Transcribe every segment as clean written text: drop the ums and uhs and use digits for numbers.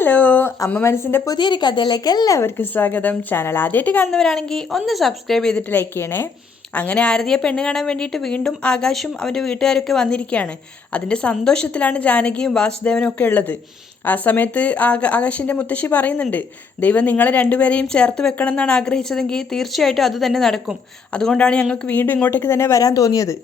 Hello, അമ്മ മനസ്സിൻ്റെ പുതിയൊരു കഥയിലേക്ക് എല്ലാവർക്കും സ്വാഗതം. ചാനൽ ആദ്യമായിട്ട് കാണുന്നവരാണെങ്കിൽ ഒന്ന് സബ്സ്ക്രൈബ് ചെയ്തിട്ട് ലൈക്ക് ചെയ്യണേ. അങ്ങനെ ആരതിയെ പെണ്ണ് കാണാൻ വേണ്ടിയിട്ട് വീണ്ടും ആകാശും അവൻ്റെ വീട്ടുകാരൊക്കെ വന്നിരിക്കുകയാണ്. അതിൻ്റെ സന്തോഷത്തിലാണ് ജാനകിയും വാസുദേവനും ഒക്കെ ഉള്ളത്. ആ സമയത്ത് ആകാശിൻ്റെ മുത്തശ്ശി പറയുന്നുണ്ട്, ദൈവം നിങ്ങളെ രണ്ടുപേരെയും ചേർത്ത് വെക്കണം എന്നാണ് ആഗ്രഹിച്ചതെങ്കിൽ തീർച്ചയായിട്ടും അത് തന്നെ നടക്കും. അതുകൊണ്ടാണ് ഞങ്ങൾക്ക് വീണ്ടും ഇങ്ങോട്ടേക്ക് തന്നെ വരാൻ തോന്നിയത്.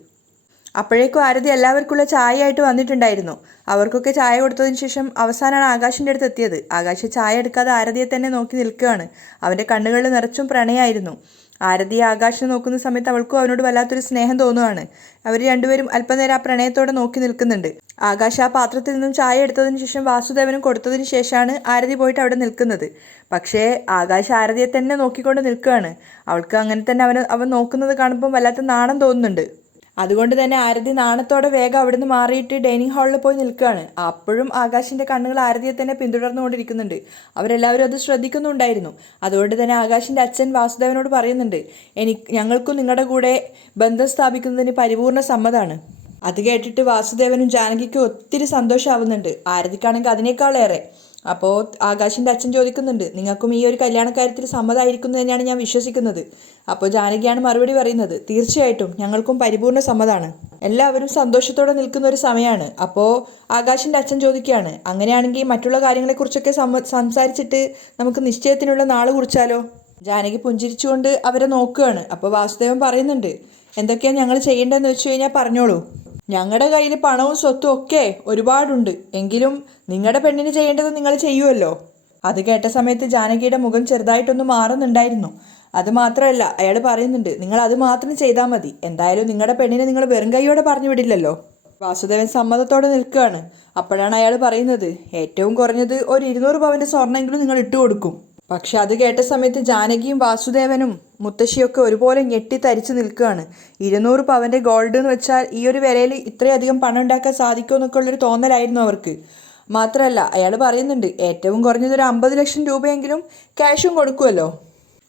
അപ്പോഴേക്കും ആരതി എല്ലാവർക്കുള്ള ചായ ആയിട്ട് വന്നിട്ടുണ്ടായിരുന്നു. അവർക്കൊക്കെ ചായ കൊടുത്തതിന് ശേഷം അവസാനമാണ് ആകാശിൻ്റെ അടുത്ത് എത്തിയത്. ആകാശ് ചായ എടുക്കാതെ ആരതിയെ തന്നെ നോക്കി നിൽക്കുകയാണ്. അവൻ്റെ കണ്ണുകളിൽ നിറച്ചും പ്രണയമായിരുന്നു. ആരതി ആകാശിനെ നോക്കുന്ന സമയത്ത് അവൾക്കും അവനോട് വല്ലാത്തൊരു സ്നേഹം തോന്നുകയാണ്. അവർ രണ്ടുപേരും അല്പനേരം ആ പ്രണയത്തോടെ നോക്കി നിൽക്കുന്നുണ്ട്. ആകാശ് ആ പാത്രത്തിൽ നിന്നും ചായ എടുത്തതിന് ശേഷം വാസുദേവനും കൊടുത്തതിന് ശേഷമാണ് ആരതി പോയിട്ട് അവിടെ നിൽക്കുന്നത്. പക്ഷേ ആകാശ് ആരതിയെ തന്നെ നോക്കിക്കൊണ്ട് നിൽക്കുകയാണ്. അവൾക്ക് അങ്ങനെ തന്നെ അവൻ നോക്കുന്നത് കാണുമ്പോൾ വല്ലാത്ത നാണം തോന്നുന്നുണ്ട്. അതുകൊണ്ട് തന്നെ ആരതി നാണത്തോടെ വേഗം അവിടുന്ന് മാറിയിട്ട് ഡൈനിങ് ഹാളിൽ പോയി നിൽക്കുകയാണ്. അപ്പോഴും ആകാശിൻ്റെ കണ്ണുകൾ ആരതിയെ തന്നെ പിന്തുടർന്നുകൊണ്ടിരിക്കുന്നുണ്ട്. അവരെല്ലാവരും അത് ശ്രദ്ധിക്കുന്നുണ്ടായിരുന്നു. അതുകൊണ്ട് തന്നെ ആകാശിൻ്റെ അച്ഛൻ വാസുദേവനോട് പറയുന്നുണ്ട്, ഞങ്ങൾക്കും നിങ്ങളുടെ കൂടെ ബന്ധം സ്ഥാപിക്കുന്നതിന് പരിപൂർണ്ണ സമ്മതമാണ്. അത് കേട്ടിട്ട് വാസുദേവനും ജാനകിക്കും ഒത്തിരി സന്തോഷമാവുന്നുണ്ട്. ആരതിക്കാണെങ്കിൽ അതിനേക്കാളേറെ. അപ്പോൾ ആകാശിൻ്റെ അച്ഛൻ ചോദിക്കുന്നുണ്ട്, നിങ്ങൾക്കും ഈ ഒരു കല്യാണക്കാര്യത്തിൽ സമ്മതമായിരിക്കുന്നു തന്നെയാണ് ഞാൻ വിശ്വസിക്കുന്നത്. അപ്പോൾ ജാനകിയാണ് മറുപടി പറയുന്നത്, തീർച്ചയായിട്ടും ഞങ്ങൾക്കും പരിപൂർണ്ണ സമ്മതമാണ്. എല്ലാവരും സന്തോഷത്തോടെ നിൽക്കുന്ന ഒരു സമയമാണ്. അപ്പോൾ ആകാശിൻ്റെ അച്ഛൻ ചോദിക്കുകയാണ്, അങ്ങനെയാണെങ്കിൽ മറ്റുള്ള കാര്യങ്ങളെക്കുറിച്ചൊക്കെ സംസാരിച്ചിട്ട് നമുക്ക് നിശ്ചയത്തിനുള്ള നാൾ കുറിച്ചാലോ? ജാനകി പുഞ്ചിരിച്ചുകൊണ്ട് അവരെ നോക്കുകയാണ്. അപ്പോൾ വാസുദേവൻ പറയുന്നുണ്ട്, എന്തൊക്കെയാണ് ഞങ്ങൾ ചെയ്യേണ്ടതെന്ന് വെച്ച് കഴിഞ്ഞാൽ പറഞ്ഞോളൂ. ഞങ്ങളുടെ കയ്യിൽ പണവും സ്വത്തും ഒക്കെ ഒരുപാടുണ്ട്. എങ്കിലും നിങ്ങളുടെ പെണ്ണിന് ചെയ്യേണ്ടത് നിങ്ങൾ ചെയ്യുമല്ലോ. അത് കേട്ട സമയത്ത് ജാനകിയുടെ മുഖം ചെറുതായിട്ടൊന്ന് മാറുന്നുണ്ടായിരുന്നു. അത് മാത്രമല്ല, അയാൾ പറയുന്നുണ്ട്, നിങ്ങൾ അത് മാത്രം ചെയ്താൽ മതി. എന്തായാലും നിങ്ങളുടെ പെണ്ണിനെ നിങ്ങൾ വെറും കൈയോടെ പറഞ്ഞു വിടില്ലല്ലോ. വാസുദേവൻ സമ്മതത്തോടെ നിൽക്കുകയാണ്. അപ്പോഴാണ് അയാൾ പറയുന്നത്, ഏറ്റവും കുറഞ്ഞത് ഒരു 200 പവൻ്റെ സ്വർണ്ണമെങ്കിലും നിങ്ങൾ ഇട്ടു കൊടുക്കും. പക്ഷെ അത് കേട്ട സമയത്ത് ജാനകിയും വാസുദേവനും മുത്തശ്ശിയൊക്കെ ഒരുപോലെ ഞെട്ടിത്തരിച്ച് നിൽക്കുകയാണ്. 200 പവൻ്റെ ഗോൾഡ് എന്ന് വെച്ചാൽ ഈ ഒരു വിലയിൽ ഇത്രയധികം പണം ഉണ്ടാക്കാൻ സാധിക്കുമോ എന്നൊക്കെ ഉള്ളൊരു തോന്നലായിരുന്നു അവർക്ക്. മാത്രമല്ല, അയാൾ പറയുന്നുണ്ട്, ഏറ്റവും കുറഞ്ഞത് ഒരു 50 ലക്ഷം രൂപയെങ്കിലും ക്യാഷും കൊടുക്കുമല്ലോ.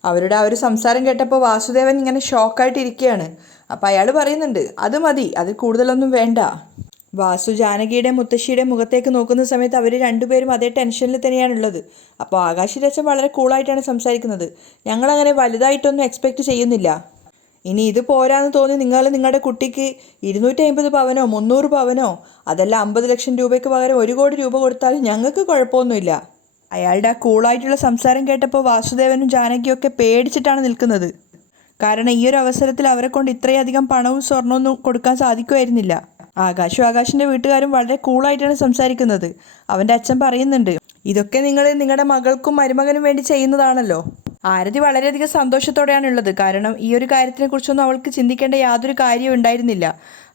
അവരുടെ ആ ഒരു സംസാരം കേട്ടപ്പോൾ വാസുദേവൻ ഇങ്ങനെ ഷോക്കായിട്ടിരിക്കുകയാണ്. അപ്പോൾ അയാൾ പറയുന്നുണ്ട്, അത് മതി, അതിൽ കൂടുതലൊന്നും വേണ്ട. വാസു ജാനകിയുടെ മുത്തശ്ശിയുടെ മുഖത്തേക്ക് നോക്കുന്ന സമയത്ത് അവർ രണ്ടുപേരും അതേ ടെൻഷനിൽ തന്നെയാണുള്ളത്. അപ്പോൾ ആകാശിൻ്റെ അച്ഛൻ വളരെ കൂളായിട്ടാണ് സംസാരിക്കുന്നത്, ഞങ്ങളങ്ങനെ വലുതായിട്ടൊന്നും എക്സ്പെക്റ്റ് ചെയ്യുന്നില്ല. ഇനി ഇത് പോരാന്ന് തോന്നി നിങ്ങൾ നിങ്ങളുടെ കുട്ടിക്ക് 250 പവനോ 300 പവനോ അതല്ല 50 ലക്ഷം രൂപയ്ക്ക് പകരം 1 കോടി രൂപ കൊടുത്താലും ഞങ്ങൾക്ക് കുഴപ്പമൊന്നുമില്ല. അയാളുടെ ആ കൂളായിട്ടുള്ള സംസാരം കേട്ടപ്പോൾ വാസുദേവനും ജാനകിയൊക്കെ പേടിച്ചിട്ടാണ് നിൽക്കുന്നത്. കാരണം ഈ ഒരു അവസരത്തിൽ അവരെ കൊണ്ട് ഇത്രയധികം പണവും സ്വർണമൊന്നും കൊടുക്കാൻ സാധിക്കുമായിരുന്നില്ല. ആകാശിൻ്റെ വീട്ടുകാരും വളരെ കൂളായിട്ടാണ് സംസാരിക്കുന്നത്. അവൻ്റെ അച്ഛൻ പറയുന്നുണ്ട്, ഇതൊക്കെ നിങ്ങൾ നിങ്ങളുടെ മകൾക്കും മരുമകനും വേണ്ടി ചെയ്യുന്നതാണല്ലോ. ആരതി വളരെയധികം സന്തോഷത്തോടെയാണ് ഉള്ളത്. കാരണം ഈ ഒരു കാര്യത്തിനെ കുറിച്ചൊന്നും അവൾക്ക് ചിന്തിക്കേണ്ട യാതൊരു കാര്യവും ഉണ്ടായിരുന്നില്ല.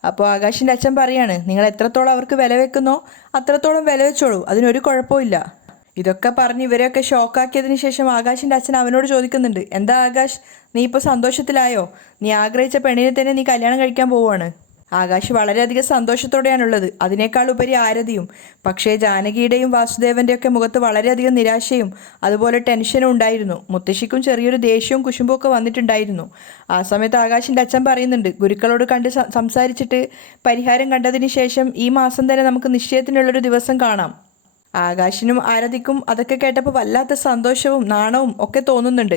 അപ്പോൾ ആകാശിൻ്റെ അച്ഛൻ പറയാണ്, നിങ്ങൾ എത്രത്തോളം അവർക്ക് വില വെക്കുന്നോ അത്രത്തോളം വില വെച്ചോളൂ, അതിനൊരു കുഴപ്പമില്ല. ഇതൊക്കെ പറഞ്ഞ് ഇവരെയൊക്കെ ഷോക്കാക്കിയതിന് ശേഷം ആകാശിൻ്റെ അച്ഛൻ അവനോട് ചോദിക്കുന്നുണ്ട്, എന്താ ആകാശ്, നീ ഇപ്പോൾ സന്തോഷത്തിലായോ? നീ ആഗ്രഹിച്ച പെണ്ണിനെ തന്നെ നീ കല്യാണം കഴിക്കാൻ പോവുകയാണ്. ആകാശ് വളരെയധികം സന്തോഷത്തോടെയാണുള്ളത്, അതിനേക്കാൾ ഉപരി ആരതിയും. പക്ഷേ ജാനകിയുടെയും വാസുദേവൻ്റെയൊക്കെ മുഖത്ത് വളരെയധികം നിരാശയും അതുപോലെ ടെൻഷനും ഉണ്ടായിരുന്നു. മുത്തശ്ശിക്കും ചെറിയൊരു ദേഷ്യവും കുശുമ്പും ഒക്കെ വന്നിട്ടുണ്ടായിരുന്നു. ആ സമയത്ത് ആകാശിൻ്റെ അച്ഛൻ പറയുന്നുണ്ട്, ഗുരുക്കളോട് കണ്ട് സംസാരിച്ചിട്ട് പരിഹാരം കണ്ടതിന് ശേഷം ഈ മാസം തന്നെ നമുക്ക് നിശ്ചയത്തിനുള്ളൊരു ദിവസം കാണാം. ആകാശിനും ആരതിക്കും അതൊക്കെ കേട്ടപ്പോൾ വല്ലാത്ത സന്തോഷവും നാണവും ഒക്കെ തോന്നുന്നുണ്ട്.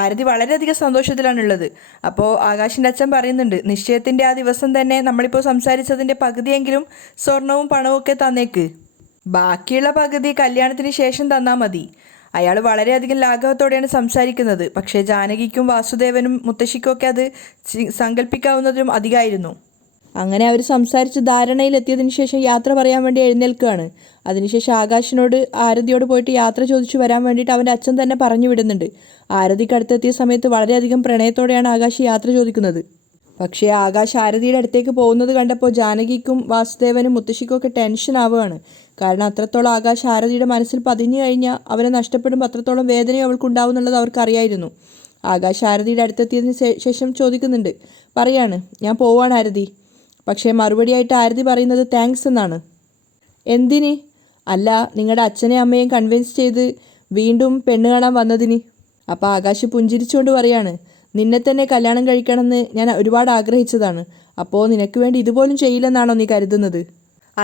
ആരതി വളരെയധികം സന്തോഷത്തിലാണുള്ളത്. അപ്പോൾ ആകാശിൻ്റെ അച്ഛൻ പറയുന്നുണ്ട്, നിശ്ചയത്തിൻ്റെ ആ ദിവസം തന്നെ നമ്മളിപ്പോൾ സംസാരിച്ചതിൻ്റെ പകുതിയെങ്കിലും സ്വർണവും പണവും ഒക്കെ തന്നേക്ക്, ബാക്കിയുള്ള പകുതി കല്യാണത്തിന് ശേഷം തന്നാൽ മതി. അയാൾ വളരെയധികം ലാഘവത്തോടെയാണ് സംസാരിക്കുന്നത്. പക്ഷേ ജാനകിക്കും വാസുദേവനും മുത്തശ്ശിക്കും ഒക്കെ അത് സങ്കല്പിക്കാവുന്നതിലും അധികമായിരുന്നു. അങ്ങനെ അവർ സംസാരിച്ച് ധാരണയിലെത്തിയതിനു ശേഷം യാത്ര പറയാൻ വേണ്ടി എഴുന്നേൽക്കുകയാണ്. അതിനുശേഷം ആകാശിനോട് ആരതിയോട് പോയിട്ട് യാത്ര ചോദിച്ചു വരാൻ വേണ്ടിയിട്ട് അവൻ്റെ അച്ഛൻ തന്നെ പറഞ്ഞു വിടുന്നുണ്ട്. ആരതിക്ക് അടുത്തെത്തിയ സമയത്ത് വളരെയധികം പ്രണയത്തോടെയാണ് ആകാശ് യാത്ര ചോദിക്കുന്നത്. പക്ഷേ ആകാശ് ആരതിയുടെ അടുത്തേക്ക് പോകുന്നത് കണ്ടപ്പോൾ ജാനകിക്കും വാസുദേവനും മുത്തശ്ശിക്കും ഒക്കെ ടെൻഷൻ ആവുകയാണ്. കാരണം അത്രത്തോളം ആകാശ് ആരതിയുടെ മനസ്സിൽ പതിഞ്ഞു കഴിഞ്ഞാൽ അവരെ നഷ്ടപ്പെടുമ്പോൾ അത്രത്തോളം വേദനയും അവൾക്കുണ്ടാവുന്നുള്ളത് അവർക്കറിയായിരുന്നു. ആകാശ് ആരതിയുടെ അടുത്തെത്തിയതിന് ശേഷം ചോദിക്കുന്നുണ്ട്, പറയാണ്, ഞാൻ പോവാണ് ആരതി. പക്ഷേ മറുപടിയായിട്ട് ആരതി പറയുന്നത് താങ്ക്സ് എന്നാണ്. എന്തിന്? അല്ല, നിങ്ങളുടെ അച്ഛനെയും അമ്മയും കൺവിൻസ് ചെയ്ത് വീണ്ടും പെണ്ണ് കാണാൻ വന്നതിന്. അപ്പോൾ ആകാശ് പുഞ്ചിരിച്ചുകൊണ്ട് പറയാണ്, നിന്നെ തന്നെ കല്യാണം കഴിക്കണമെന്ന് ഞാൻ ഒരുപാട് ആഗ്രഹിച്ചതാണ്. അപ്പോൾ നിനക്ക് വേണ്ടി ഇതുപോലും ചെയ്യില്ലെന്നാണോ നീ കരുതുന്നത്?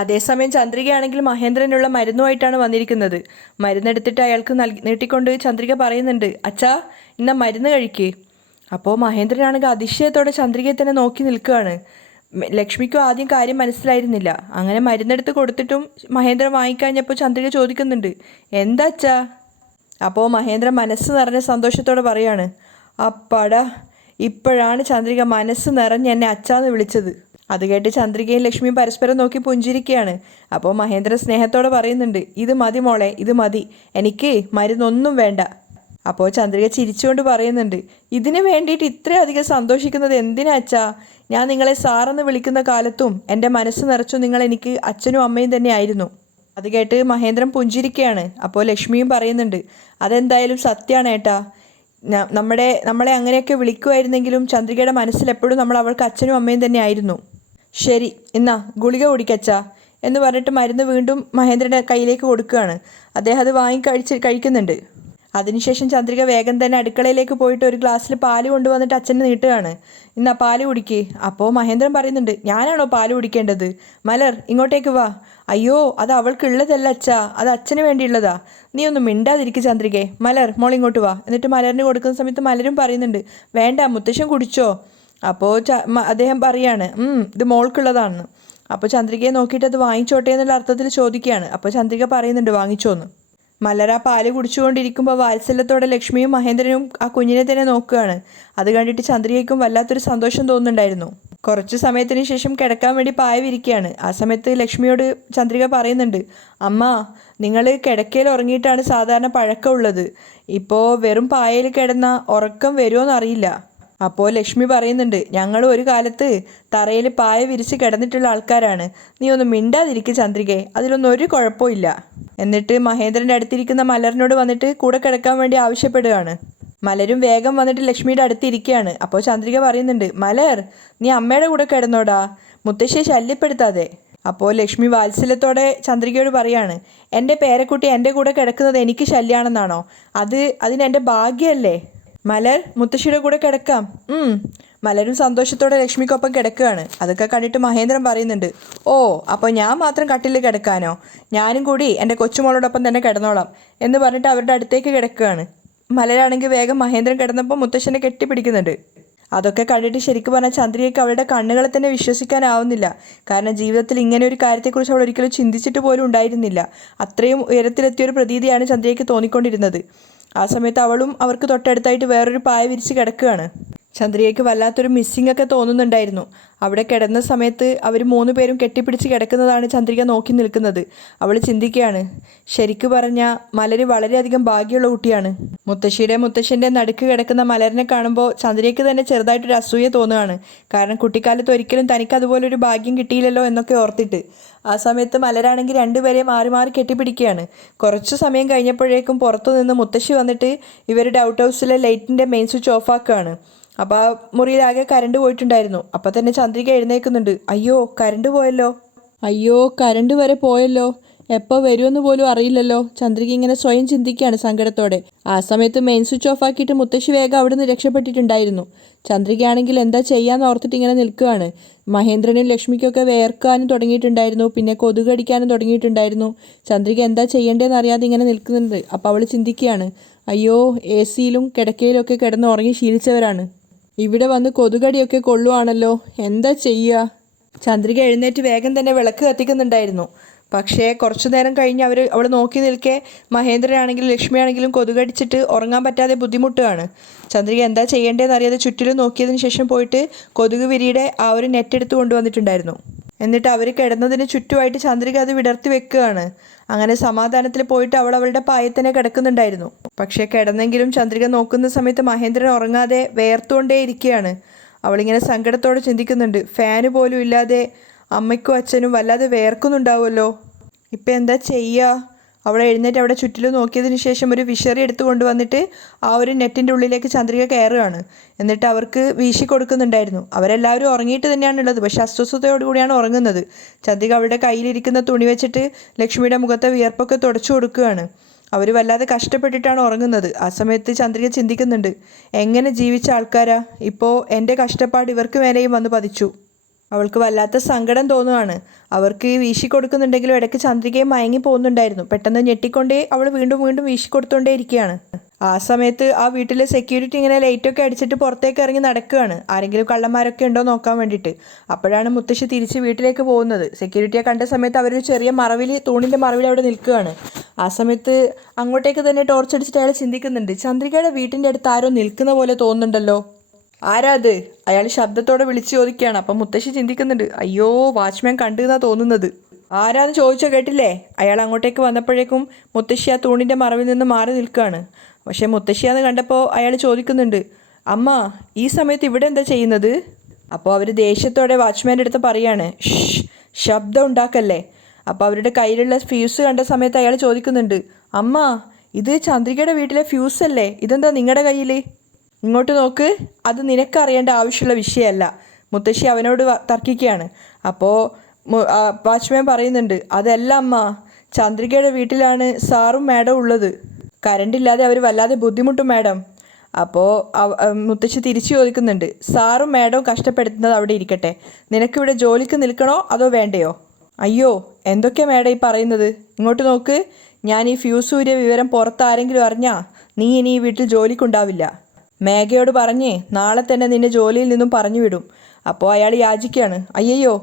അതേസമയം ചന്ദ്രികയാണെങ്കിൽ മഹേന്ദ്രനുള്ള മരുന്നുമായിട്ടാണ് വന്നിരിക്കുന്നത്. മരുന്നെടുത്തിട്ട് അയാൾക്ക് നീട്ടിക്കൊണ്ട് ചന്ദ്രിക പറയുന്നുണ്ട്, അച്ഛാ ഇന്ന മരുന്ന് കഴിക്കേ. അപ്പോൾ മഹേന്ദ്രനാണെങ്കിൽ അതിശയത്തോടെ ചന്ദ്രികയെ തന്നെ നോക്കി നിൽക്കുകയാണ്. ലക്ഷ്മിക്കും ആദ്യം കാര്യം മനസ്സിലായിരുന്നില്ല. അങ്ങനെ മരുന്നെടുത്ത് കൊടുത്തിട്ടും മഹേന്ദ്രൻ വാങ്ങിക്കഴിഞ്ഞപ്പോൾ ചന്ദ്രിക ചോദിക്കുന്നുണ്ട്, എന്താ അച്ഛാ? അപ്പോൾ മഹേന്ദ്രൻ മനസ്സ് നിറഞ്ഞ സന്തോഷത്തോടെ പറയാണ്, അപ്പാടാ ഇപ്പോഴാണ് ചന്ദ്രിക മനസ്സ് നിറഞ്ഞ് എന്നെ അച്ഛാന്ന് വിളിച്ചത്. അത് കേട്ട് ചന്ദ്രികയും ലക്ഷ്മിയും പരസ്പരം നോക്കി പുഞ്ചിരിക്കുകയാണ്. അപ്പോൾ മഹേന്ദ്രൻ സ്നേഹത്തോടെ പറയുന്നുണ്ട്, ഇത് മതി മോളെ, ഇത് മതി, എനിക്ക് മരുന്നൊന്നും വേണ്ട. അപ്പോൾ ചന്ദ്രിക ചിരിച്ചുകൊണ്ട് പറയുന്നുണ്ട്, ഇതിനു വേണ്ടിയിട്ട് ഇത്രയധികം സന്തോഷിക്കുന്നത് എന്തിനാ അച്ഛാ? ഞാൻ നിങ്ങളെ സാറെന്ന് വിളിക്കുന്ന കാലത്തും എൻ്റെ മനസ്സ് നിറച്ചു നിങ്ങൾ എനിക്ക് അച്ഛനും അമ്മയും തന്നെ ആയിരുന്നു. അത് കേട്ട് മഹേന്ദ്രൻ പുഞ്ചിരിക്കുകയാണ്. അപ്പോൾ ലക്ഷ്മിയും പറയുന്നുണ്ട്, അതെന്തായാലും സത്യമാണ് ഏട്ടാ. നമ്മളെ അങ്ങനെയൊക്കെ വിളിക്കുമായിരുന്നെങ്കിലും ചന്ദ്രികയുടെ മനസ്സിൽ എപ്പോഴും നമ്മൾ അവൾക്ക് അച്ഛനും അമ്മയും തന്നെ ആയിരുന്നു. ശരി, എന്നാ ഗുളിക കുടിക്കച്ചാ എന്ന് പറഞ്ഞിട്ട് മരുന്ന് വീണ്ടും മഹേന്ദ്രൻ്റെ കയ്യിലേക്ക് കൊടുക്കുകയാണ്. അദ്ദേഹം അത് കഴിക്കുന്നുണ്ട്. അതിനുശേഷം ചന്ദ്രിക വേഗം തന്നെ അടുക്കളയിലേക്ക് പോയിട്ട് ഒരു ഗ്ലാസ്സിൽ പാല് കൊണ്ടുവന്നിട്ട് അച്ഛന് നീട്ടുകയാണ്. ഇന്നാ പാല് കുടിക്കേ. അപ്പോൾ മഹേന്ദ്രൻ പറയുന്നുണ്ട്, ഞാനാണോ പാല് കുടിക്കേണ്ടത്? മലർ ഇങ്ങോട്ടേക്ക് വാ. അയ്യോ, അത് അവൾക്കുള്ളതല്ല അച്ഛാ, അത് അച്ഛന് വേണ്ടിയുള്ളതാ. നീ ഒന്നും മിണ്ടാതിരിക്കുക ചന്ദ്രികെ. മലർ മോളിങ്ങോട്ട് വാ. എന്നിട്ട് മലറിന് കൊടുക്കുന്ന സമയത്ത് മലരും പറയുന്നുണ്ട്, വേണ്ട മുത്തശ്ശൻ കുടിച്ചോ. അപ്പോൾ അദ്ദേഹം പറയാണ്, ഇത് മോൾക്കുള്ളതാണെന്ന്. അപ്പോൾ ചന്ദ്രികയെ നോക്കിയിട്ട് അത് വാങ്ങിച്ചോട്ടെ എന്നുള്ള അർത്ഥത്തിൽ ചോദിക്കുകയാണ്. അപ്പോൾ ചന്ദ്രിക പറയുന്നുണ്ട്, വാങ്ങിച്ചോന്ന്. മലർ ആ പാല് കുടിച്ചുകൊണ്ടിരിക്കുമ്പോൾ വാത്സല്യത്തോടെ ലക്ഷ്മിയും മഹേന്ദ്രനും ആ കുഞ്ഞിനെ തന്നെ നോക്കുകയാണ്. അത് കണ്ടിട്ട് ചന്ദ്രികയ്ക്കും വല്ലാത്തൊരു സന്തോഷം തോന്നുന്നുണ്ടായിരുന്നു. കുറച്ച് സമയത്തിന് ശേഷം കിടക്കാൻ വേണ്ടി പായ വിരിക്കുകയാണ്. ആ സമയത്ത് ലക്ഷ്മിയോട് ചന്ദ്രിക പറയുന്നുണ്ട്, അമ്മ നിങ്ങൾ കിടക്കയിൽ ഉറങ്ങിയിട്ടാണ് സാധാരണ പഴക്കമുള്ളത്. ഇപ്പോൾ വെറും പായയിൽ കിടന്ന ഉറക്കം വരുമോയെന്നറിയില്ല. അപ്പോൾ ലക്ഷ്മി പറയുന്നുണ്ട്, ഞങ്ങൾ ഒരു കാലത്ത് തറയിൽ പായ വിരിച്ച് കിടന്നിട്ടുള്ള ആൾക്കാരാണ്. നീ ഒന്ന് മിണ്ടാതിരിക്കുക ചന്ദ്രികയെ, അതിലൊന്നും ഒരു കുഴപ്പമില്ല. എന്നിട്ട് മഹേന്ദ്രൻ്റെ അടുത്തിരിക്കുന്ന മലറിനോട് വന്നിട്ട് കൂടെ കിടക്കാൻ വേണ്ടി ആവശ്യപ്പെടുകയാണ്. മലരും വേഗം വന്നിട്ട് ലക്ഷ്മിയുടെ അടുത്തിരിക്കുകയാണ്. അപ്പോൾ ചന്ദ്രിക പറയുന്നുണ്ട്, മലർ നീ അമ്മയുടെ കൂടെ കിടന്നോടാ, മുത്തശ്ശിയെ ശല്യപ്പെടുത്താതെ. അപ്പോൾ ലക്ഷ്മി വാത്സല്യത്തോടെ ചന്ദ്രികയോട് പറയാണ്, എൻ്റെ പേരക്കുട്ടി എൻ്റെ കൂടെ കിടക്കുന്നത് എനിക്ക് ശല്യമാണെന്നാണോ? അതിനെൻ്റെ ഭാഗ്യമല്ലേ. മലർ മുത്തശ്ശിയുടെ കൂടെ കിടക്കാം. മലരും സന്തോഷത്തോടെ ലക്ഷ്മിക്കൊപ്പം കിടക്കുകയാണ്. അതൊക്കെ കണ്ടിട്ട് മഹേന്ദ്രൻ പറയുന്നുണ്ട്, ഓ അപ്പോൾ ഞാൻ മാത്രം കട്ടിലിൽ കിടക്കാനോ? ഞാനും കൂടി എൻ്റെ കൊച്ചുമോളോടൊപ്പം തന്നെ കിടന്നോളാം എന്ന് പറഞ്ഞിട്ട് അവരുടെ അടുത്തേക്ക് കിടക്കുകയാണ്. മലരാണെങ്കിൽ വേഗം മഹേന്ദ്രൻ കിടന്നപ്പോൾ മുത്തശ്ശനെ കെട്ടിപ്പിടിക്കുന്നുണ്ട്. അതൊക്കെ കണ്ടിട്ട് ശരിക്കും പറഞ്ഞാൽ ചന്ദ്രികയ്ക്ക് അവളുടെ കണ്ണുകളെ തന്നെ വിശ്വസിക്കാനാവുന്നില്ല. കാരണം ജീവിതത്തിൽ ഇങ്ങനെ ഒരു കാര്യത്തെക്കുറിച്ച് അവൾ ഒരിക്കലും ചിന്തിച്ചിട്ട് പോലും ഉണ്ടായിരുന്നില്ല. അത്രയും ഉയരത്തിലെത്തിയൊരു പ്രതീതിയാണ് ചന്ദ്രികയ്ക്ക് തോന്നിക്കൊണ്ടിരുന്നത്. ആ സമയത്ത് അവളും അവർക്ക് തൊട്ടടുത്തായിട്ട് വേറൊരു പായ വിരിച്ച് കിടക്കുകയാണ്. ചന്ദ്രികയ്ക്ക് വല്ലാത്തൊരു മിസ്സിംഗ് ഒക്കെ തോന്നുന്നുണ്ടായിരുന്നു. അവിടെ കിടന്ന സമയത്ത് അവർ 3 പേരും കെട്ടിപ്പിടിച്ച് കിടക്കുന്നതാണ് ചന്ദ്രിക നോക്കി നിൽക്കുന്നത്. അവൾ ചിന്തിക്കുകയാണ്, ശരിക്കു പറഞ്ഞാൽ മലര് വളരെയധികം ഭാഗ്യമുള്ള കുട്ടിയാണ്. മുത്തശ്ശൻ്റെ നടുക്ക് കിടക്കുന്ന മലരിനെ കാണുമ്പോൾ ചന്ദ്രികയ്ക്ക് തന്നെ ചെറുതായിട്ടൊരു അസൂയ തോന്നുകയാണ്. കാരണം കുട്ടിക്കാലത്ത് ഒരിക്കലും തനിക്ക് അതുപോലൊരു ഭാഗ്യം കിട്ടിയില്ലല്ലോ എന്നൊക്കെ ഓർത്തിട്ട്. ആ സമയത്ത് മലരാണെങ്കിൽ 2 പേരെ മാറി മാറി കെട്ടിപ്പിടിക്കുകയാണ്. കുറച്ച് സമയം കഴിഞ്ഞപ്പോഴേക്കും പുറത്തു നിന്ന് മുത്തശ്ശി വന്നിട്ട് ഇവരുടെ ഔട്ട് ഹൗസിലെ ലൈറ്റിൻ്റെ മെയിൻ സ്വിച്ച് ഓഫാക്കുകയാണ്. അപ്പോൾ ആ മുറിയിലാകെ കരണ്ട് പോയിട്ടുണ്ടായിരുന്നു. അപ്പോൾ തന്നെ ചന്ദ്രിക എഴുന്നേൽക്കുന്നുണ്ട്. അയ്യോ കരണ്ട് പോയല്ലോ, അയ്യോ കരണ്ട് വരെ പോയല്ലോ, എപ്പോൾ വരുമെന്ന് പോലും അറിയില്ലല്ലോ. ചന്ദ്രിക ഇങ്ങനെ സ്വയം ചിന്തിക്കുകയാണ് സങ്കടത്തോടെ. ആ സമയത്ത് മെയിൻ സ്വിച്ച് ഓഫ് ആക്കിയിട്ട് മുത്തശ്ശി വേഗം അവിടെ നിന്ന് രക്ഷപ്പെട്ടിട്ടുണ്ടായിരുന്നു. ചന്ദ്രികയാണെങ്കിൽ എന്താ ചെയ്യാന്ന് ഓർത്തിട്ട് ഇങ്ങനെ നിൽക്കുകയാണ്. മഹേന്ദ്രനും ലക്ഷ്മിക്കൊക്കെ വേർക്കാനും തുടങ്ങിയിട്ടുണ്ടായിരുന്നു. പിന്നെ കൊതുക് കടിക്കാനും തുടങ്ങിയിട്ടുണ്ടായിരുന്നു. ചന്ദ്രിക എന്താ ചെയ്യേണ്ടതെന്ന് അറിയാതെ ഇങ്ങനെ നിൽക്കുന്നുണ്ട്. അപ്പോൾ അവൾ ചിന്തിക്കുകയാണ്, അയ്യോ AC-യിലും കിടക്കയിലും ഒക്കെ കിടന്ന് ഉറങ്ങി ശീലിച്ചവരാണ്, ഇവിടെ വന്ന് കൊതുകടിയൊക്കെ കൊള്ളുവാണല്ലോ, എന്താ ചെയ്യുക? ചന്ദ്രിക എഴുന്നേറ്റ് വേഗം തന്നെ വിളക്ക് കത്തിക്കുന്നുണ്ടായിരുന്നു. പക്ഷേ കുറച്ചു നേരം കഴിഞ്ഞ് അവൾ നോക്കി നിൽക്കെ മഹേന്ദ്രനാണെങ്കിലും ലക്ഷ്മിയാണെങ്കിലും കൊതുകടിച്ചിട്ട് ഉറങ്ങാൻ പറ്റാതെ ബുദ്ധിമുട്ടുകയാണ്. ചന്ദ്രിക എന്താ ചെയ്യേണ്ടതെന്ന് അറിയാതെ ചുറ്റിലും നോക്കിയതിന് ശേഷം പോയിട്ട് കൊതുക് വിരിയുടെ ആ ഒരു നെറ്റ് എടുത്ത് കൊണ്ടുവന്നിട്ടുണ്ടായിരുന്നു. എന്നിട്ട് അവർ കിടന്നതിന് ചുറ്റുമായിട്ട് ചന്ദ്രിക അത് വിടർത്തി വെക്കുകയാണ്. അങ്ങനെ സമാധാനത്തിൽ പോയിട്ട് അവളുടെ പായത്തന്നെ കിടക്കുന്നുണ്ടായിരുന്നു. പക്ഷേ കിടന്നെങ്കിലും ചന്ദ്രിക നോക്കുന്ന സമയത്ത് മഹേന്ദ്രൻ ഉറങ്ങാതെ വേർത്തുകൊണ്ടേ ഇരിക്കുകയാണ്. അവളിങ്ങനെ സങ്കടത്തോടെ ചിന്തിക്കുന്നുണ്ട്, ഫാന് പോലും ഇല്ലാതെ അമ്മയ്ക്കും അച്ഛനും വല്ലാതെ വേർക്കുന്നുണ്ടാവുമല്ലോ, ഇപ്പം എന്താ ചെയ്യുക? അവൾ എഴുന്നേറ്റ് അവിടെ ചുറ്റിലും നോക്കിയതിന് ശേഷം ഒരു വിഷറി എടുത്തു കൊണ്ടുവന്നിട്ട് ആ ഒരു നെറ്റിൻ്റെ ഉള്ളിലേക്ക് ചന്ദ്രിക കയറുകയാണ്. എന്നിട്ട് അവർക്ക് വീശി കൊടുക്കുന്നുണ്ടായിരുന്നു. അവരെല്ലാവരും ഉറങ്ങിയിട്ട് തന്നെയാണുള്ളത്, പക്ഷെ അസ്വസ്ഥതയോടുകൂടിയാണ് ഉറങ്ങുന്നത്. ചന്ദ്രിക അവളുടെ കയ്യിലിരിക്കുന്ന തുണി വെച്ചിട്ട് ലക്ഷ്മിയുടെ മുഖത്തെ വിയർപ്പൊക്കെ തുടച്ചു കൊടുക്കുകയാണ്. അവർ വല്ലാതെ കഷ്ടപ്പെട്ടിട്ടാണ് ഉറങ്ങുന്നത്. ആ സമയത്ത് ചന്ദ്രിക ചിന്തിക്കുന്നുണ്ട്, എങ്ങനെ ജീവിച്ച ആൾക്കാരാ, ഇപ്പോൾ എൻ്റെ കഷ്ടപ്പാട് ഇവർക്ക് മേലെയും വന്ന് പതിച്ചു. അവൾക്ക് വല്ലാത്ത സങ്കടം തോന്നുകയാണ്. അവർക്ക് വീശി കൊടുക്കുന്നുണ്ടെങ്കിലും ഇടയ്ക്ക് ചന്ദ്രികയും മയങ്ങി പോകുന്നുണ്ടായിരുന്നു. പെട്ടെന്ന് ഞെട്ടിക്കൊണ്ടേ അവൾ വീണ്ടും വീണ്ടും വീശി കൊടുത്തുകൊണ്ടേ ഇരിക്കുകയാണ്. ആ സമയത്ത് ആ വീട്ടിലെ സെക്യൂരിറ്റി ഇങ്ങനെ ലൈറ്റൊക്കെ അടിച്ചിട്ട് പുറത്തേക്ക് ഇറങ്ങി നടക്കുകയാണ്, ആരെങ്കിലും കള്ളന്മാരൊക്കെ ഉണ്ടോ നോക്കാൻ വേണ്ടിയിട്ട്. അപ്പോഴാണ് മുത്തശ്ശി തിരിച്ച് വീട്ടിലേക്ക് പോകുന്നത്. സെക്യൂരിറ്റിയെ കണ്ട സമയത്ത് അവരൊരു ചെറിയ മറവിൽ, തൂണിൻ്റെ മറവിൽ അവിടെ നിൽക്കുകയാണ്. ആ സമയത്ത് അങ്ങോട്ടേക്ക് തന്നെ ടോർച്ച് അടിച്ചിട്ട് അയാൾ ചിന്തിക്കുന്നുണ്ട്, ചന്ദ്രികയുടെ വീട്ടിൻ്റെ അടുത്ത് ആരോ നിൽക്കുന്ന പോലെ തോന്നുന്നുണ്ടല്ലോ, ആരാ അത്? അയാൾ ശബ്ദത്തോടെ വിളിച്ചു ചോദിക്കുകയാണ്. അപ്പം മുത്തശ്ശി ചിന്തിക്കുന്നുണ്ട്, അയ്യോ വാച്ച്മാൻ കണ്ടു എന്നാ തോന്നുന്നത്. ആരാന്ന് ചോദിച്ചോ കേട്ടില്ലേ? അയാൾ അങ്ങോട്ടേക്ക് വന്നപ്പോഴേക്കും മുത്തശ്ശി ആ തൂണിൻ്റെ മറവിൽ നിന്ന് മാറി നിൽക്കുകയാണ്. പക്ഷേ മുത്തശ്ശിയാന്ന് കണ്ടപ്പോൾ അയാൾ ചോദിക്കുന്നുണ്ട്, അമ്മ ഈ സമയത്ത് ഇവിടെ എന്താ ചെയ്യുന്നത്? അപ്പോൾ അവർ ദേഷ്യത്തോടെ വാച്ച്മാൻ്റെ അടുത്ത് പറയാണ്, ശബ്ദം ഉണ്ടാക്കല്ലേ. അപ്പോൾ അവരുടെ കയ്യിലുള്ള ഫ്യൂസ് കണ്ട സമയത്ത് അയാൾ ചോദിക്കുന്നുണ്ട്, അമ്മ ഇത് ചന്ദ്രികയുടെ വീട്ടിലെ ഫ്യൂസ് അല്ലേ, ഇതെന്താ നിങ്ങളുടെ കയ്യിൽ? ഇങ്ങോട്ട് നോക്ക്, അത് നിനക്കറിയേണ്ട ആവശ്യമുള്ള വിഷയമല്ല. മുത്തശ്ശി അവനോട് തർക്കിക്കുകയാണ്. അപ്പോൾ വാച്ച്മാൻ പറയുന്നുണ്ട്, അതല്ല അമ്മ, ചന്ദ്രികയുടെ വീട്ടിലാണ് സാറും മാഡം ഉള്ളത്. കറണ്ട് ഇല്ലാതെ അവർ വല്ലാതെ ബുദ്ധിമുട്ടും മാഡം. അപ്പോൾ മുത്തശ്ശി തിരിച്ചു ചോദിക്കുന്നുണ്ട്, സാറും മാഡവും കഷ്ടപ്പെടുത്തുന്നത് അവിടെ ഇരിക്കട്ടെ, നിനക്കിവിടെ ജോലിക്ക് നിൽക്കണോ അതോ വേണ്ടയോ? അയ്യോ എന്തൊക്കെയാ മാഡം ഈ പറയുന്നത്? ഇങ്ങോട്ട് നോക്ക്, ഞാൻ ഈ ഫ്യൂസ് ഊരിയ വിവരം പുറത്താരെങ്കിലും അറിഞ്ഞാൽ നീ ഇനി ഈ വീട്ടിൽ ജോലിക്കുണ്ടാവില്ല. മേഘയോട് പറഞ്ഞേ നാളെ തന്നെ നിന്നെ ജോലിയിൽ നിന്നും പറഞ്ഞു വിടും. അപ്പോൾ അയാൾ യാചിക്കുകയാണ്, അയ്യോ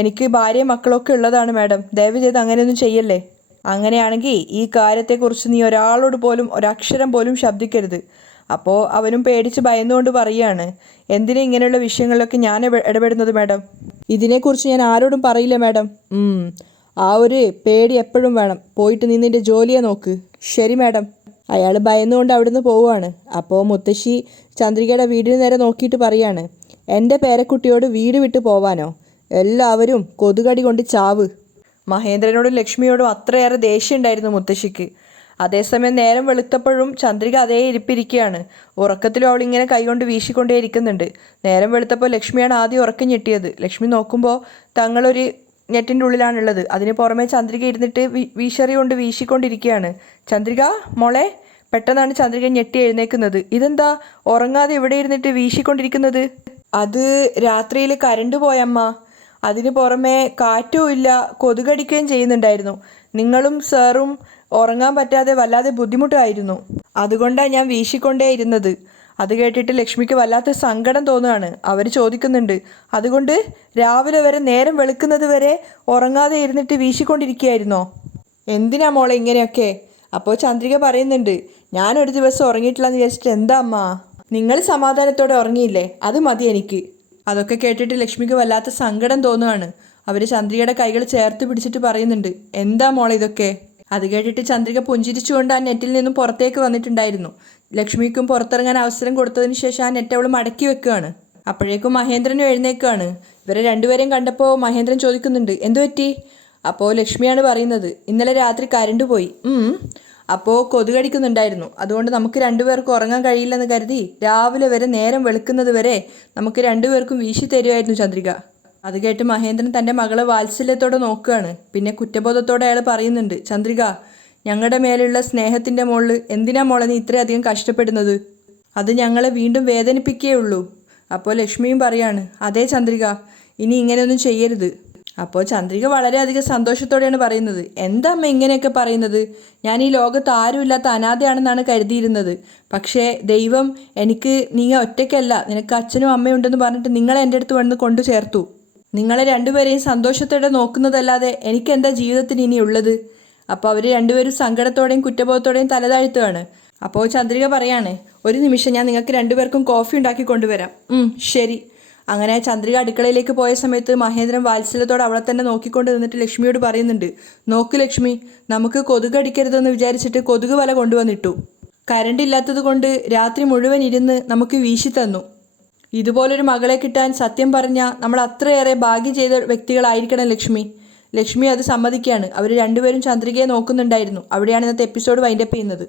എനിക്ക് ഭാര്യയും മക്കളൊക്കെ ഉള്ളതാണ് മാഡം, ദയവ് ചെയ്ത് അങ്ങനെയൊന്നും ചെയ്യല്ലേ. അങ്ങനെയാണെങ്കിൽ ഈ കാര്യത്തെക്കുറിച്ച് നീ ഒരാളോട് പോലും ഒരക്ഷരം പോലും ശബ്ദിക്കരുത്. അപ്പോൾ അവനും പേടിച്ച് ഭയന്നുകൊണ്ട് പറയുകയാണ്, എന്തിനാ ഇങ്ങനെയുള്ള വിഷയങ്ങളിലൊക്കെ ഞാൻ ഇടപെടുന്നത് മാഡം? ഇതിനെക്കുറിച്ച് ഞാൻ ആരോടും പറയില്ല മാഡം. ആ ഒരു പേടി എപ്പോഴും വേണം. പോയിട്ട് നീ നിൻ്റെ ജോലിയെ നോക്ക്. ശരി മാഡം. അയാൾ ഭയന്നുകൊണ്ട് അവിടുന്ന് പോവുകയാണ്. അപ്പോൾ മുത്തശ്ശി ചന്ദ്രികയുടെ വീടിന് നേരെ നോക്കിയിട്ട് പറയാണ്, എൻ്റെ പേരക്കുട്ടിയോട് വീട് വിട്ട് പോവാനോ? എല്ലാവരും കൊതുകടി കൊണ്ട് ചാവ്. മഹേന്ദ്രനോടും ലക്ഷ്മിയോടും അത്രയേറെ ദേഷ്യം ഉണ്ടായിരുന്നു മുത്തശ്ശിക്ക്. അതേസമയം നേരം വെളുത്തപ്പോഴും ചന്ദ്രിക അതേ ഇരിപ്പിരിക്കുകയാണ്. ഉറക്കത്തിലും അവളിങ്ങനെ കൈകൊണ്ട് വീശിക്കൊണ്ടേ ഇരിക്കുന്നുണ്ട്. നേരം വെളുത്തപ്പോൾ ലക്ഷ്മിയാണ് ആദ്യം ഉറക്കം ഞെട്ടിയത്. ലക്ഷ്മി നോക്കുമ്പോൾ തങ്ങളൊരു നെറ്റിൻ്റെ ഉള്ളിലാണുള്ളത്. അതിന് പുറമെ ചന്ദ്രിക ഇരുന്നിട്ട് വീശറി കൊണ്ട് വീശിക്കൊണ്ടിരിക്കുകയാണ്. ചന്ദ്രിക മോളെ. പെട്ടെന്നാണ് ചന്ദ്രിക ഞെട്ടി എഴുന്നേക്കുന്നത്. ഇതെന്താ ഉറങ്ങാതെ ഇവിടെ ഇരുന്നിട്ട് വീശിക്കൊണ്ടിരിക്കുന്നത്? അത് രാത്രിയിൽ കരണ്ട് പോയമ്മ. അതിന് പുറമെ കാറ്റും ഇല്ല, കൊതുകടിക്കുകയും ചെയ്യുന്നുണ്ടായിരുന്നു. നിങ്ങളും സാറും ഉറങ്ങാൻ പറ്റാതെ വല്ലാതെ ബുദ്ധിമുട്ടായിരുന്നു, അതുകൊണ്ടാണ് ഞാൻ വീശിക്കൊണ്ടേ ഇരുന്നത്. അത് കേട്ടിട്ട് ലക്ഷ്മിക്ക് വല്ലാത്ത സങ്കടം തോന്നുകയാണ്. അവർ ചോദിക്കുന്നുണ്ട്, അതുകൊണ്ട് രാവിലെ വരെ നേരം വെളുക്കുന്നത് വരെ ഉറങ്ങാതെ ഇരുന്നിട്ട് വീശിക്കൊണ്ടിരിക്കുകയായിരുന്നോ? എന്തിനാ മോളെ ഇങ്ങനെയൊക്കെ? അപ്പോൾ ചന്ദ്രിക പറയുന്നുണ്ട്, ഞാനൊരു ദിവസം ഉറങ്ങിയിട്ടില്ലെന്ന് വിചാരിച്ചിട്ട് എന്താ അമ്മ? നിങ്ങൾ സമാധാനത്തോടെ ഉറങ്ങിയില്ലേ, അത് മതി എനിക്ക്. അതൊക്കെ കേട്ടിട്ട് ലക്ഷ്മിക്ക് വല്ലാത്ത സങ്കടം തോന്നുകയാണ്. അവർ ചന്ദ്രികയുടെ കൈകൾ ചേർത്ത് പിടിച്ചിട്ട് പറയുന്നുണ്ട്, എന്താ മോളെ ഇതൊക്കെ? അത് കേട്ടിട്ട് ചന്ദ്രിക പുഞ്ചിരിച്ചുകൊണ്ട് ആ നെറ്റിൽ നിന്നും പുറത്തേക്ക് വന്നിട്ടുണ്ടായിരുന്നു. ലക്ഷ്മിക്കും പുറത്തിറങ്ങാൻ അവസരം കൊടുത്തതിന് ശേഷം ആ നെറ്റ് അവൾ മടക്കി വെക്കുകയാണ്. അപ്പോഴേക്കും മഹേന്ദ്രനും എഴുന്നേൽക്കുകയാണ്. ഇവരെ രണ്ടുപേരെയും കണ്ടപ്പോൾ മഹേന്ദ്രൻ ചോദിക്കുന്നുണ്ട്, എന്തു പറ്റി? അപ്പോൾ ലക്ഷ്മിയാണ് പറയുന്നത്, ഇന്നലെ രാത്രി കരണ്ട് പോയി. അപ്പോൾ കൊതുകടിക്കുന്നുണ്ടായിരുന്നു, അതുകൊണ്ട് നമുക്ക് രണ്ടുപേർക്കും ഉറങ്ങാൻ കഴിയില്ലെന്ന് കരുതി രാവിലെ വരെ നേരം വെളുക്കുന്നത് വരെ നമുക്ക് രണ്ടുപേർക്കും വീശി തരുമായിരുന്നു ചന്ദ്രിക. അത് കേട്ട് മഹേന്ദ്രൻ തൻ്റെ മകളെ വാത്സല്യത്തോടെ നോക്കുകയാണ്. പിന്നെ കുറ്റബോധത്തോടെ അയാൾ പറയുന്നുണ്ട്, ചന്ദ്രിക, ഞങ്ങളുടെ മേലുള്ള സ്നേഹത്തിൻ്റെ മുകളിൽ എന്തിനാ മോളെ നീ ഇത്രയധികം കഷ്ടപ്പെടുന്നത്? അത് ഞങ്ങളെ വീണ്ടും വേദനിപ്പിക്കേ ഉള്ളൂ. അപ്പോൾ ലക്ഷ്മിയും പറയാണ്, അതേ ചന്ദ്രിക, ഇനി ഇങ്ങനെയൊന്നും ചെയ്യരുത്. അപ്പോൾ ചന്ദ്രിക വളരെയധികം സന്തോഷത്തോടെയാണ് പറയുന്നത്, എന്താ അമ്മ ഇങ്ങനെയൊക്കെ പറയുന്നത്? ഞാൻ ഈ ലോകത്ത് ആരുമില്ലാത്ത അനാഥയാണെന്നാണ് കരുതിയിരുന്നത്. പക്ഷേ ദൈവം എനിക്ക് നീ ഒറ്റയ്ക്കല്ല, നിനക്ക് അച്ഛനും അമ്മയും ഉണ്ടെന്ന് പറഞ്ഞിട്ട് നിങ്ങളെ എൻ്റെ അടുത്ത് വന്ന് കൊണ്ടു ചേർത്തു. നിങ്ങളെ രണ്ടുപേരെയും സന്തോഷത്തോടെ നോക്കുന്നതല്ലാതെ എനിക്കെന്താ ജീവിതത്തിന് ഇനി ഉള്ളത്? അപ്പോൾ അവർ രണ്ടുപേരും സങ്കടത്തോടെയും കുറ്റബോധത്തോടെയും തലതാഴ്ത്തുകയാണ്. അപ്പോൾ ചന്ദ്രിക പറയാണ്, ഒരു നിമിഷം, ഞാൻ നിങ്ങൾക്ക് രണ്ടുപേർക്കും കോഫി ഉണ്ടാക്കി കൊണ്ടുവരാം. ശരി. അങ്ങനെ ചന്ദ്രിക അടുക്കളയിലേക്ക് പോയ സമയത്ത് മഹേന്ദ്രൻ വാത്സല്യത്തോടെ അവളെ തന്നെ നോക്കിക്കൊണ്ട് നിന്നിട്ട് ലക്ഷ്മിയോട് പറയുന്നുണ്ട്, നോക്ക് ലക്ഷ്മി, നമുക്ക് കൊതുക് അടിക്കരുതെന്ന് വിചാരിച്ചിട്ട് കൊതുക് വല കൊണ്ടുവന്നിട്ടു. കരണ്ട് ഇല്ലാത്തത് കൊണ്ട് രാത്രി മുഴുവൻ ഇരുന്ന് നമുക്ക് വീശി തന്നു. ഇതുപോലൊരു മകളെ കിട്ടാൻ സത്യം പറഞ്ഞാൽ നമ്മൾ അത്രയേറെ ഭാഗ്യം ചെയ്ത വ്യക്തികളായിരിക്കണം ലക്ഷ്മി. ലക്ഷ്മി അത് സമ്മതിക്കുകയാണ്. അവർ രണ്ടുപേരും ചന്ദ്രികയെ നോക്കുന്നുണ്ടായിരുന്നു. അവിടെയാണ് ഇന്നത്തെ എപ്പിസോഡ് വൈൻഡപ്പ് ചെയ്യുന്നത്.